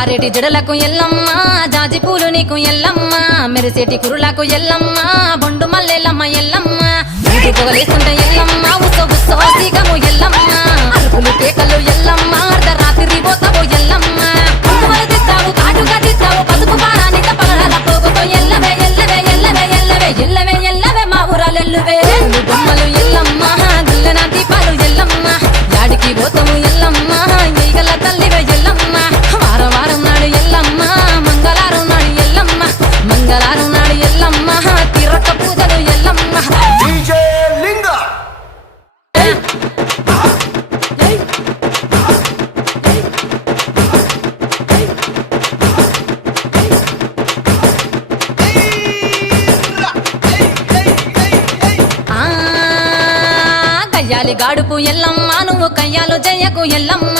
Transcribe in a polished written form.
జారేటి జడలకు ఎల్లమ్మ జాజి పూలు నీకు ఎల్లమ్మ మెరిసేటి కురులకు ఎల్లమ్మ బొండు మల్లెలమ్మ ఎల్లమ్మ ఇంటి పొగలేస్తుంటే ఎల్లమ్మ ఉసో ఉసో సీకము ఎల్లమ్మ అరుపులు కేకలు ఎల్లమ్మ అర్ధరాత్రి పోతావు ఎల్లమ్మ పువ్వులు తిత్తావు కాటుగా తిత్తావు పసుపు పారానిత పగడాల పోగుతో ఎల్లవే ఎల్లవే ఎల్లవే ఎల్లవే ఎల్లవే ఎల్లవే మా ఊరాలెల్లువే బొమ్మలు ఎల్లమ్మ గుల్లెన దీపాలు ఎల్లమ్మ యాడికి పోతాము ఎల్లమ్మ ఈగల తల్లివే ఎల్లమ్మ వారం వారం నాడు ఎల్లమ్మ మంగళవారం నాడు ఎల్లమ్మ మంగళవారం నాడు ఎల్లమ్మ తిరక్క పూజలు ఎల్లమ్మ డీజే లింగ కయ్యాలి గాడుపు ఎల్లమ్మ నువ్వు కయ్యాలు జయ్యకు ఎల్లమ్మ